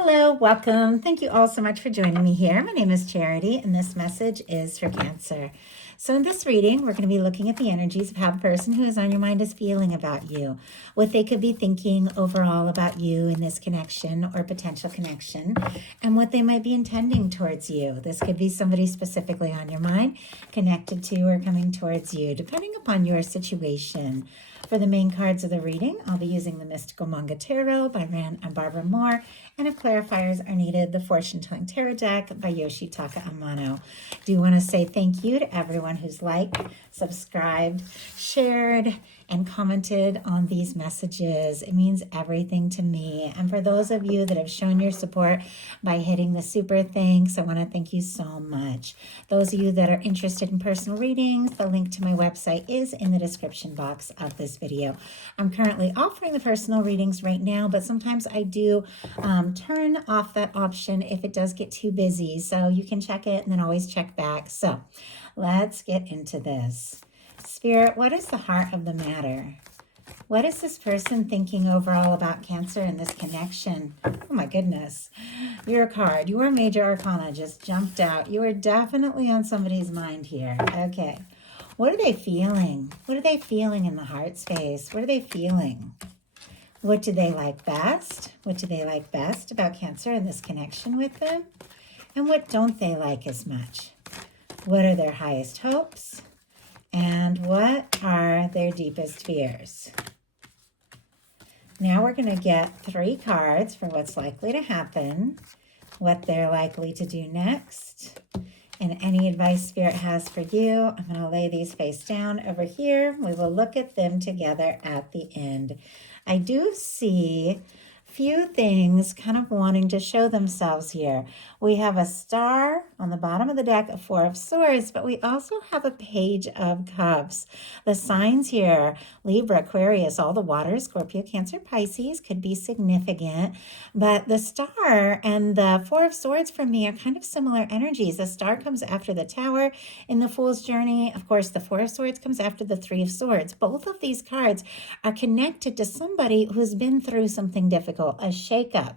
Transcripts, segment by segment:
Hello, welcome. Thank you all so much for joining me here. My name is Charity, and this message is for Cancer. So in this reading, we're going to be looking at the energies of how the person who is on your mind is feeling about you, what they could be thinking overall about you in this connection or potential connection, and what they might be intending towards you. This could be somebody specifically on your mind, connected to or coming towards you, depending upon your situation. For the main cards of the reading, I'll be using the Mystical Manga Tarot by Rann and Barbara Moore, and if clarifiers are needed, the Fortune Telling Tarot deck by Yoshitaka Amano. Do want to say thank you to everyone who's liked, subscribed, shared, and commented on these messages. It means everything to me. And for those of you that have shown your support by hitting the super thanks, I want to thank you so much. Those of you that are interested in personal readings, the link to my website is in the description box of this video. I'm currently offering the personal readings right now, but sometimes I do turn off that option if it does get too busy. So you can check it and then always check back. So let's get into this. Spirit, what is the heart of the matter? What is this person thinking overall about Cancer and this connection? Oh my goodness. Your card, your major arcana just jumped out. You are definitely on somebody's mind here. Okay. What are they feeling? What are they feeling in the heart space? What are they feeling? What do they like best? What do they like best about Cancer and this connection with them? And what don't they like as much? What are their highest hopes? And what are their deepest fears? Now we're going to get 3 cards for what's likely to happen, what they're likely to do next, and any advice Spirit has for you. I'm going to lay these face down over here. We will look at them together at the end. I do see few things kind of wanting to show themselves here. We have a star on the bottom of the deck, a 4 of Swords, but we also have a Page of Cups. The signs here, Libra, Aquarius, all the waters, Scorpio, Cancer, Pisces, could be significant. But the star and the 4 of Swords for me are kind of similar energies. The star comes after the Tower in the Fool's Journey. Of course, the 4 of Swords comes after the 3 of Swords. Both of these cards are connected to somebody who's been through something difficult, a shakeup,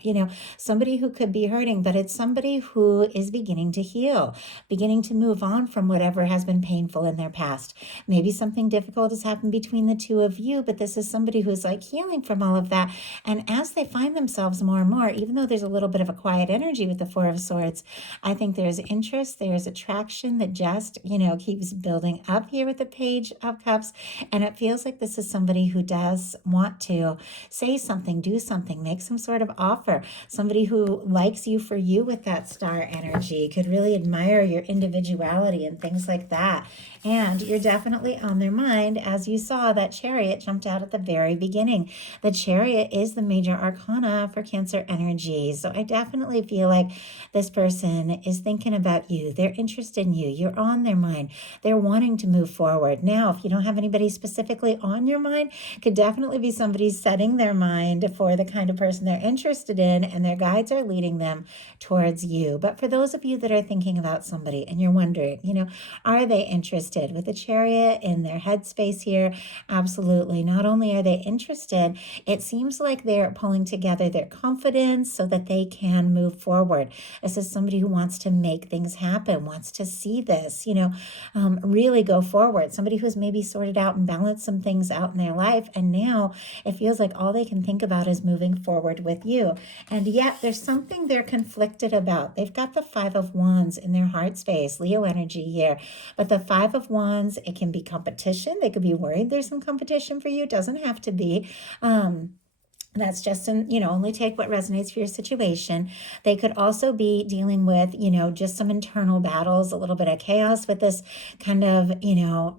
somebody who could be hurting, but it's somebody who is beginning to heal, beginning to move on from whatever has been painful in their past. Maybe something difficult has happened between the two of you, but this is somebody who's like healing from all of that. And as they find themselves more and more, even though there's a little bit of a quiet energy with the 4 of Swords, I think there's interest, there's attraction that just, keeps building up here with the Page of Cups. And it feels like this is somebody who does want to say something, do something, make some sort of offer. Somebody who likes you for you with that star energy, could really admire your individuality and things like that. And you're definitely on their mind. As you saw, that Chariot jumped out at the very beginning. The Chariot is the major arcana for Cancer energy. So I definitely feel like this person is thinking about you. They're interested in you. You're on their mind. They're wanting to move forward. Now, if you don't have anybody specifically on your mind, could definitely be somebody setting their mind for the kind of person they're interested in, and their guides are leading them towards you. But for those of you that are thinking about somebody and you're wondering, are they interested with the Chariot in their headspace here? Absolutely. Not only are they interested, it seems like they're pulling together their confidence so that they can move forward. This is somebody who wants to make things happen, wants to see this, really go forward. Somebody who's maybe sorted out and balanced some things out in their life, and now it feels like all they can think about is moving forward with you. And yet there's something they're conflicted about. They've got the 5 of Wands in their heart space, Leo energy here. But the 5 of Wands, it can be competition. They could be worried there's some competition for you. It doesn't have to be. That's just, only take what resonates for your situation. They could also be dealing with, just some internal battles, a little bit of chaos with this kind of,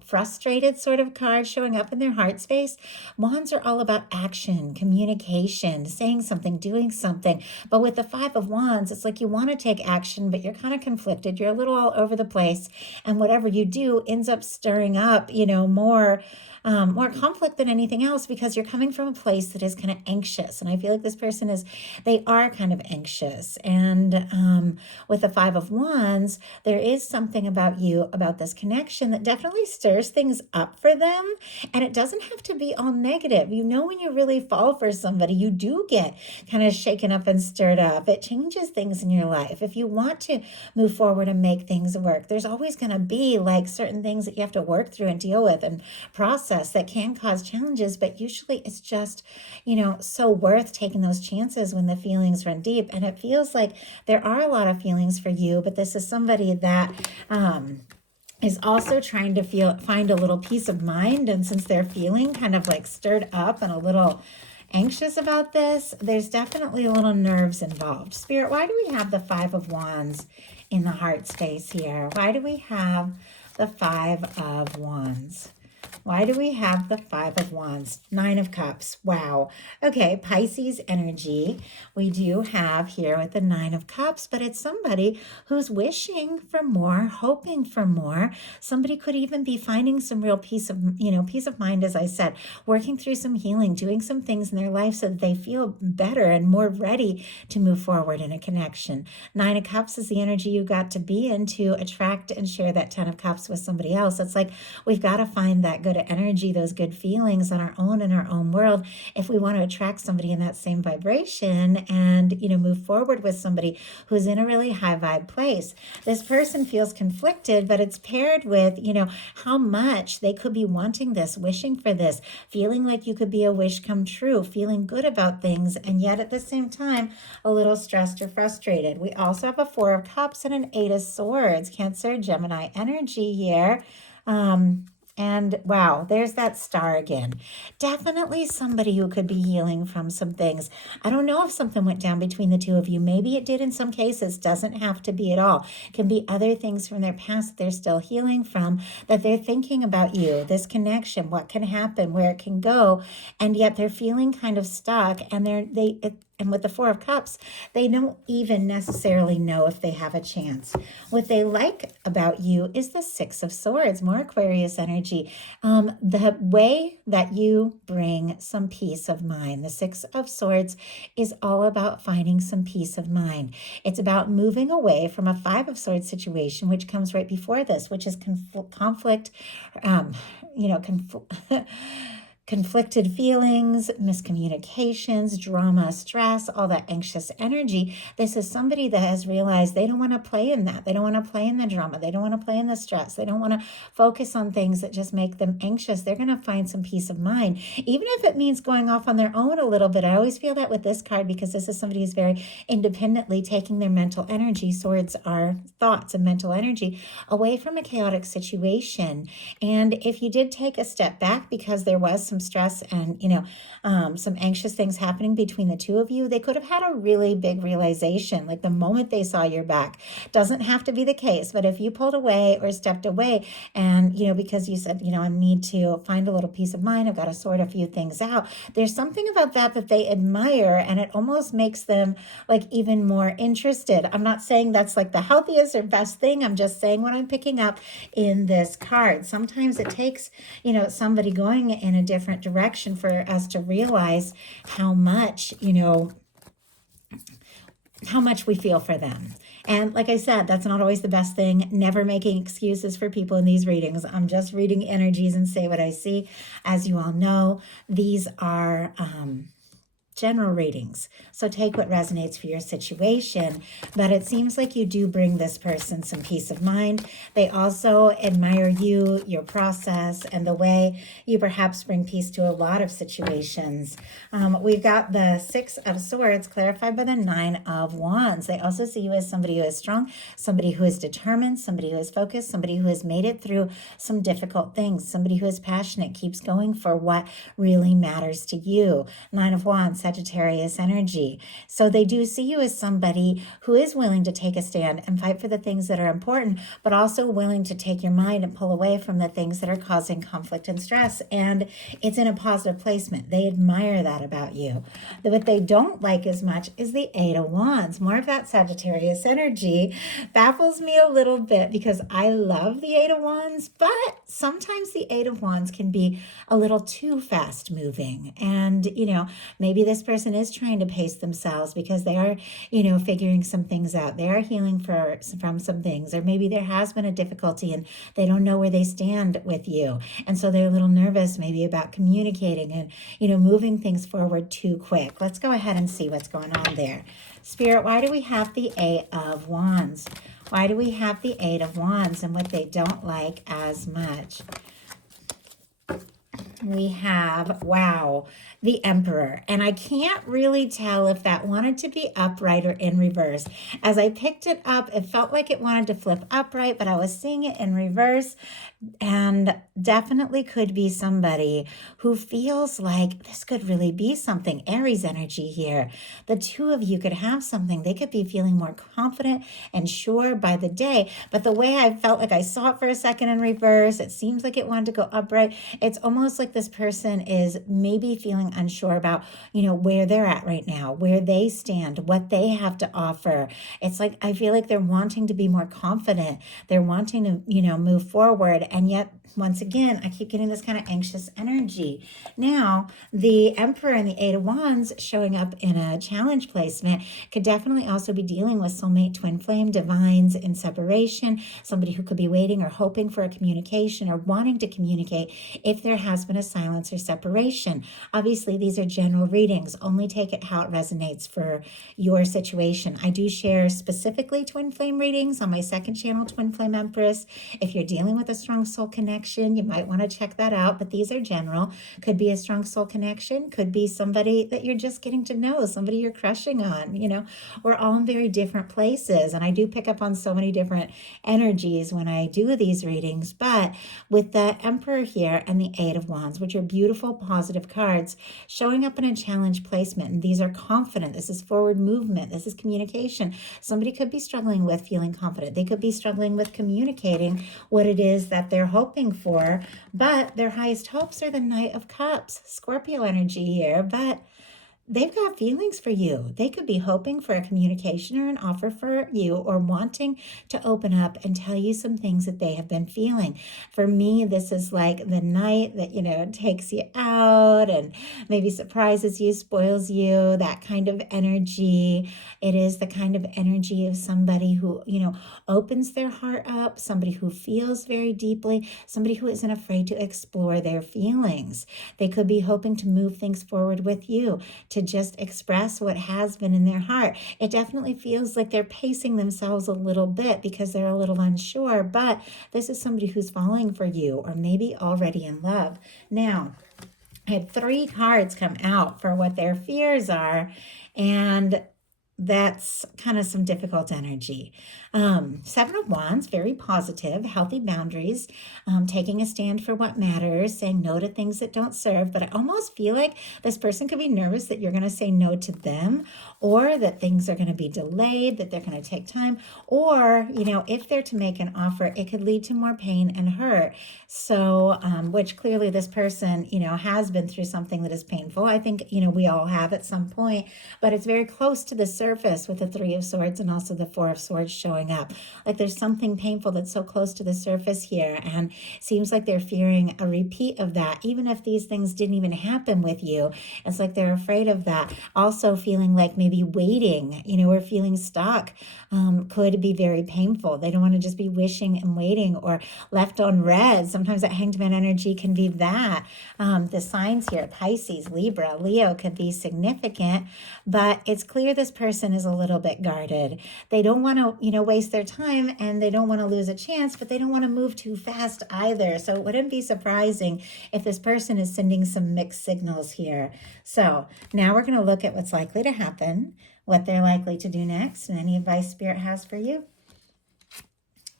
frustrated sort of card showing up in their heart space. Wands are all about action, communication, saying something, doing something. But with the 5 of Wands, it's like you want to take action, but you're kind of conflicted. You're a little all over the place. And whatever you do ends up stirring up, more more conflict than anything else, because you're coming from a place that is kind of anxious. And I feel like this person they are kind of anxious. And with the Five of Wands, there is something about you, about this connection, that definitely stirs things up for them. And it doesn't have to be all negative. When you really fall for somebody, you do get kind of shaken up and stirred up. It changes things in your life. If you want to move forward and make things work, there's always going to be like certain things that you have to work through and deal with and process that can cause challenges. But usually it's just, so worth taking those chances when the feelings run deep. And it feels like there are a lot of feelings for you, but this is somebody that, is also trying to find a little peace of mind. And since they're feeling kind of like stirred up and a little anxious about this, there's definitely a little nerves involved. Spirit, why do we have the Five of Wands in the heart space here? Why do we have the Five of Wands? Why do we have the Five of Wands? Nine of Cups. Wow. Okay, Pisces energy. We do have here with the Nine of Cups, but it's somebody who's wishing for more, hoping for more. Somebody could even be finding some real peace of mind, as I said, working through some healing, doing some things in their life so that they feel better and more ready to move forward in a connection. Nine of Cups is the energy you got to be in to attract and share that Ten of Cups with somebody else. It's like we've got to find that good energy, those good feelings on our own in our own world, if we want to attract somebody in that same vibration and move forward with somebody who's in a really high vibe place. This person feels conflicted, but it's paired with how much they could be wanting this, wishing for this, feeling like you could be a wish come true, feeling good about things, and yet at the same time a little stressed or frustrated. We also have a Four of Cups and an Eight of Swords, Cancer, Gemini energy here. And wow, there's that star again. Definitely somebody who could be healing from some things. I don't know if something went down between the two of you. Maybe it did in some cases. Doesn't have to be at all. It can be other things from their past that they're still healing from, that they're thinking about you, this connection, what can happen, where it can go. And yet they're feeling kind of stuck, and and with the Four of Cups, they don't even necessarily know if they have a chance. What they like about you is the Six of Swords, more Aquarius energy. The way that you bring some peace of mind. The Six of Swords is all about finding some peace of mind. It's about moving away from a Five of Swords situation, which comes right before this, which is conflict, conflicted feelings, miscommunications, drama, stress, all that anxious energy. This is somebody that has realized they don't want to play in that. They don't want to play in the drama. They don't want to play in the stress. They don't want to focus on things that just make them anxious. They're going to find some peace of mind, even if it means going off on their own a little bit. I always feel that with this card, because this is somebody who's very independently taking their mental energy. Swords are thoughts and mental energy away from a chaotic situation. And if you did take a step back because there was some stress and some anxious things happening between the two of you, they could have had a really big realization, like the moment they saw your back. Doesn't have to be the case, but if you pulled away or stepped away and because you said I need to find a little peace of mind, I've got to sort a few things out, there's something about that they admire, and it almost makes them like even more interested. I'm not saying that's like the healthiest or best thing. I'm just saying what I'm picking up in this card. Sometimes it takes somebody going in a different direction for us to realize how much we feel for them. And like I said, that's not always the best thing. Never making excuses for people in these readings. I'm just reading energies and say what I see. As you all know, these are general readings, so take what resonates for your situation. But it seems like you do bring this person some peace of mind. They also admire you, your process, and the way you perhaps bring peace to a lot of situations. We've got the Six of Swords clarified by the Nine of Wands. They also see you as somebody who is strong, somebody who is determined, somebody who is focused, somebody who has made it through some difficult things, somebody who is passionate, keeps going for what really matters to you. Nine of Wands, Sagittarius energy. So they do see you as somebody who is willing to take a stand and fight for the things that are important, but also willing to take your mind and pull away from the things that are causing conflict and stress. And it's in a positive placement. They admire that about you. What they don't like as much is the Eight of Wands. More of that Sagittarius energy baffles me a little bit because I love the Eight of Wands, but sometimes the Eight of Wands can be a little too fast moving. And, maybe this person is trying to pace themselves because they are, figuring some things out. They are healing from some things, or maybe there has been a difficulty and they don't know where they stand with you. And so they're a little nervous maybe about communicating and, moving things forward too quick. Let's go ahead and see what's going on there. Spirit, why do we have the Eight of Wands? Why do we have the Eight of Wands and what they don't like as much? We have, wow, the Emperor. And I can't really tell if that wanted to be upright or in reverse. As I picked it up, it felt like it wanted to flip upright, but I was seeing it in reverse. And definitely could be somebody who feels like this could really be something. Aries energy here. The two of you could have something. They could be feeling more confident and sure by the day. But the way I felt like I saw it for a second in reverse, it seems like it wanted to go upright. It's almost like this person is maybe feeling unsure about, where they're at right now, where they stand, what they have to offer. It's like, I feel like they're wanting to be more confident. They're wanting to, move forward. And yet, once again, I keep getting this kind of anxious energy. Now, the Emperor and the Eight of Wands showing up in a challenge placement could definitely also be dealing with soulmate, twin flame, divines in separation, somebody who could be waiting or hoping for a communication or wanting to communicate if there has been a silence or separation. Obviously, these are general readings. Only take it how it resonates for your situation. I do share specifically twin flame readings on my second channel, Twin Flame Empress. If you're dealing with a strong soul connection, you might want to check that out, but these are general. Could be a strong soul connection, could be somebody that you're just getting to know, somebody you're crushing on. We're all in very different places, and I do pick up on so many different energies when I do these readings. But with the Emperor here and the Eight of Wands, which are beautiful positive cards, showing up in a challenge placement, and these are confident, this is forward movement, this is communication. Somebody could be struggling with feeling confident. They could be struggling with communicating what it is that they're hoping for, but their highest hopes are the Knight of Cups, Scorpio energy here, but they've got feelings for you. They could be hoping for a communication or an offer for you, or wanting to open up and tell you some things that they have been feeling. For me, this is like the Knight that, takes you out and maybe surprises you, spoils you, that kind of energy. It is the kind of energy of somebody who, opens their heart up, somebody who feels very deeply, somebody who isn't afraid to explore their feelings. They could be hoping to move things forward with you, to just express what has been in their heart. It definitely feels like they're pacing themselves a little bit because they're a little unsure, but this is somebody who's falling for you or maybe already in love. Now, I had 3 cards come out for what their fears are, and that's kind of some difficult energy. Seven of Wands, very positive, healthy boundaries, taking a stand for what matters, saying no to things that don't serve. But I almost feel like this person could be nervous that you're going to say no to them, or that things are going to be delayed, that they're going to take time, or, if they're to make an offer, it could lead to more pain and hurt. So, which clearly this person, has been through something that is painful. I think, we all have at some point, but it's very close to the surface with the Three of Swords and also the Four of Swords showing up. Like there's something painful that's so close to the surface here, and seems like they're fearing a repeat of that, even if these things didn't even happen with you. It's like they're afraid of that. Also feeling like maybe waiting, or feeling stuck could be very painful. They don't want to just be wishing and waiting or left on red. Sometimes that Hanged Man energy can be that. The signs here, Pisces, Libra, Leo, could be significant, but it's clear this person is a little bit guarded. They don't want to, waste their time, and they don't want to lose a chance, but they don't want to move too fast either. So it wouldn't be surprising if this person is sending some mixed signals here. So now we're going to look at what's likely to happen, what they're likely to do next, and any advice Spirit has for you.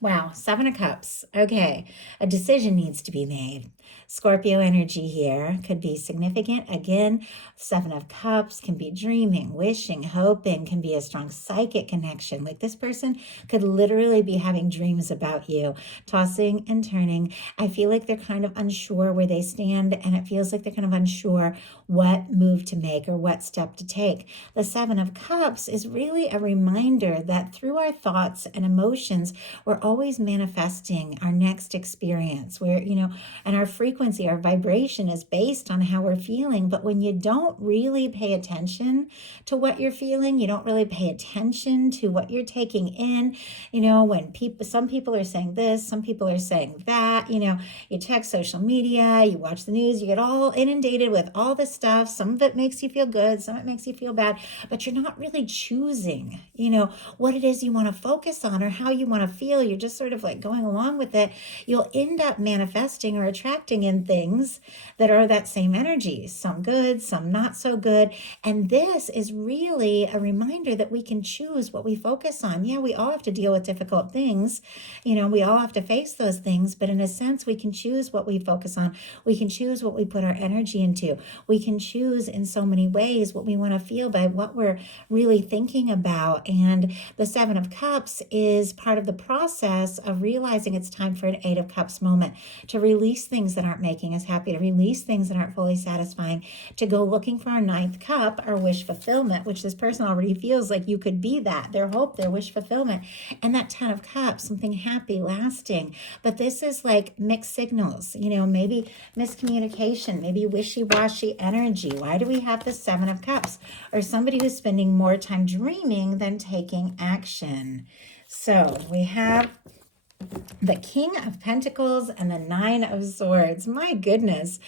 Wow, Seven of Cups. Okay, a decision needs to be made. Scorpio energy here could be significant. Again, Seven of Cups can be dreaming, wishing, hoping, can be a strong psychic connection. Like this person could literally be having dreams about you, tossing and turning. I feel like they're kind of unsure where they stand, and it feels like they're kind of unsure what move to make or what step to take. The Seven of Cups is really a reminder that through our thoughts and emotions, we're always manifesting our next experience. Where, and our frequency, our vibration is based on how we're feeling. But when you don't really pay attention to what you're feeling, you don't really pay attention to what you're taking in, when some people are saying this, some people are saying that, you check social media, you watch the news, you get all inundated with all this stuff. Some of it makes you feel good, some of it makes you feel bad, but you're not really choosing, what it is you want to focus on or how you want to feel. You're just sort of like going along with it. You'll end up manifesting or attracting in things that are that same energy, some good, some not so good. And this is really a reminder that we can choose what we focus on. Yeah, we all have to deal with difficult things. We all have to face those things, but in a sense, we can choose what we focus on. We can choose what we put our energy into. We can choose in so many ways what we want to feel by what we're really thinking about. And the Seven of Cups is part of the process of realizing it's time for an Eight of Cups moment, to release things that aren't making us happy, to release things that aren't fully satisfying, to go looking for our ninth cup, our wish fulfillment, which this person already feels like you could be that, their hope, their wish fulfillment. And that Ten of Cups, something happy, lasting. But this is like mixed signals, maybe miscommunication, maybe wishy-washy energy. Why do we have the Seven of Cups? Or somebody who's spending more time dreaming than taking action. So we have the King of Pentacles and the Nine of Swords. My goodness.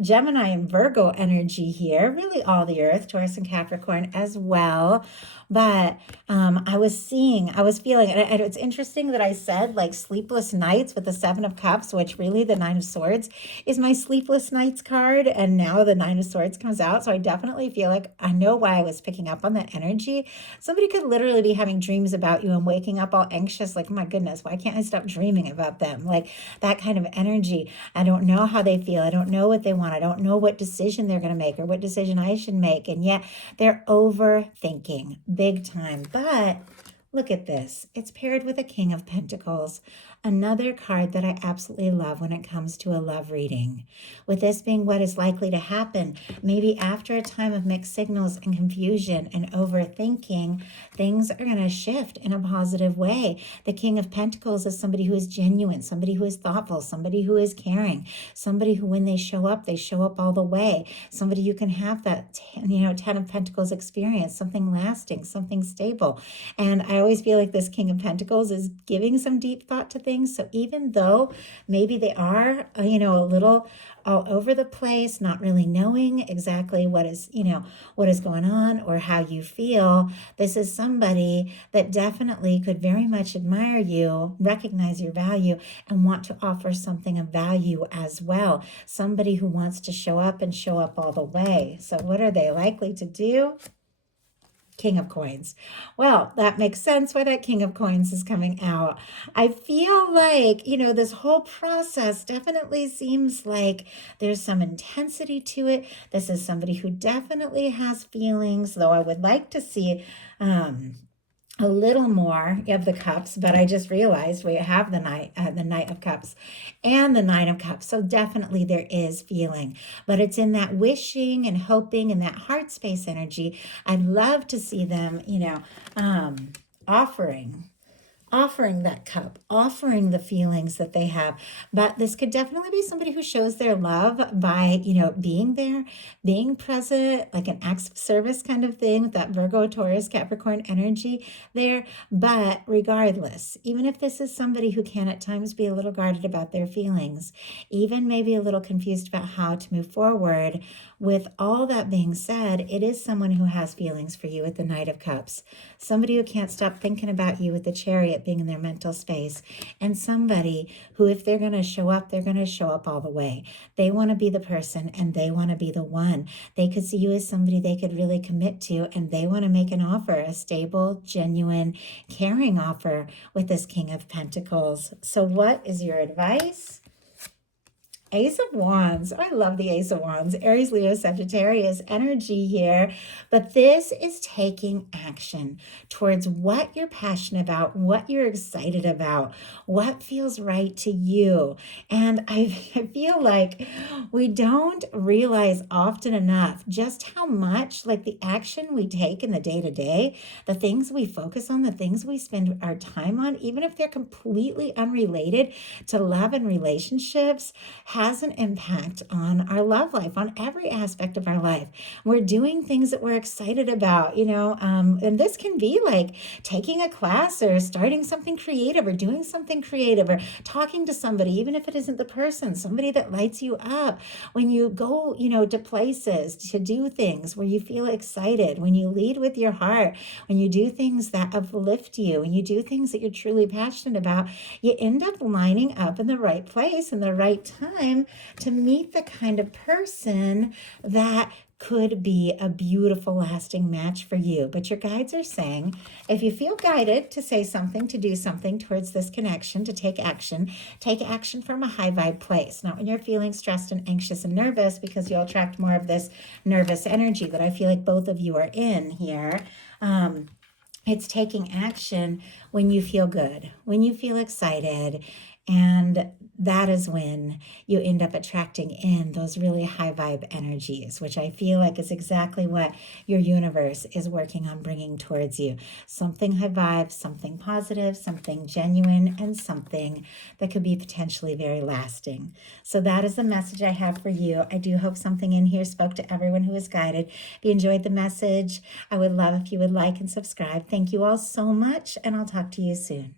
Gemini and Virgo energy here. Really all the earth, Taurus and Capricorn as well. But I was feeling, and it's interesting that I said like sleepless nights with the Seven of Cups, which really the Nine of Swords is my sleepless nights card. And now the Nine of Swords comes out. So I definitely feel like I know why I was picking up on that energy. Somebody could literally be having dreams about you and waking up all anxious, like, oh my goodness, why can't I stop dreaming about them? Like that kind of energy. I don't know how they feel. I don't know what they want. I don't know what decision they're going to make or what decision I should make. And yet they're overthinking big time. But look at this. It's paired with a King of Pentacles, another card that I absolutely love when it comes to a love reading. With this being what is likely to happen, maybe after a time of mixed signals and confusion and overthinking, things are going to shift in a positive way. The King of Pentacles is somebody who is genuine, somebody who is thoughtful, somebody who is caring, somebody who when they show up all the way, somebody you can have that, Ten of Pentacles experience, something lasting, something stable. And I always feel like this King of Pentacles is giving some deep thought to things. So even though maybe they are, a little all over the place, not really knowing exactly what is going on or how you feel, this is somebody that definitely could very much admire you, recognize your value, and want to offer something of value as well. Somebody who wants to show up and show up all the way. So what are they likely to do? King of Coins. Well, that makes sense why that King of Coins is coming out. I feel like, this whole process definitely seems like there's some intensity to it. This is somebody who definitely has feelings, though I would like to see a little more of the cups, but I just realized we have the Knight of Cups and the Nine of Cups. So definitely there is feeling, but it's in that wishing and hoping and that heart space energy. I'd love to see them, offering that cup, offering the feelings that they have. But this could definitely be somebody who shows their love by, being there, being present, like an acts of service kind of thing with that Virgo, Taurus, Capricorn energy there. But regardless, even if this is somebody who can at times be a little guarded about their feelings, even maybe a little confused about how to move forward, with all that being said, it is someone who has feelings for you with the Knight of Cups. Somebody who can't stop thinking about you with the Chariot being in their mental space. And somebody who, if they're going to show up, they're going to show up all the way. They want to be the person and they want to be the one. They could see you as somebody they could really commit to, and they want to make an offer, a stable, genuine, caring offer with this King of Pentacles. So what is your advice? Ace of Wands. I love the Ace of Wands. Aries, Leo, Sagittarius energy here. But this is taking action towards what you're passionate about, what you're excited about, what feels right to you. And I feel like we don't realize often enough just how much, like, the action we take in the day to day, the things we focus on, the things we spend our time on, even if they're completely unrelated to love and relationships, has an impact on our love life, on every aspect of our life. We're doing things that we're excited about, and this can be like taking a class or starting something creative or doing something creative or talking to somebody, even if it isn't the person, somebody that lights you up. When you go, to places to do things where you feel excited, when you lead with your heart, when you do things that uplift you, when you do things that you're truly passionate about, you end up lining up in the right place in the right time to meet the kind of person that could be a beautiful, lasting match for you. But your guides are saying, if you feel guided to say something, to do something towards this connection, to take action from a high vibe place. Not when you're feeling stressed and anxious and nervous, because you'll attract more of this nervous energy that I feel like both of you are in here. It's taking action when you feel good, when you feel excited, and that is when you end up attracting in those really high vibe energies, which I feel like is exactly what your universe is working on bringing towards you. Something high vibe, something positive, something genuine, and something that could be potentially very lasting. So that is the message I have for you. I do hope something in here spoke to everyone who is guided. If you enjoyed the message, I would love if you would like and subscribe. Thank you all so much, and I'll talk to you soon.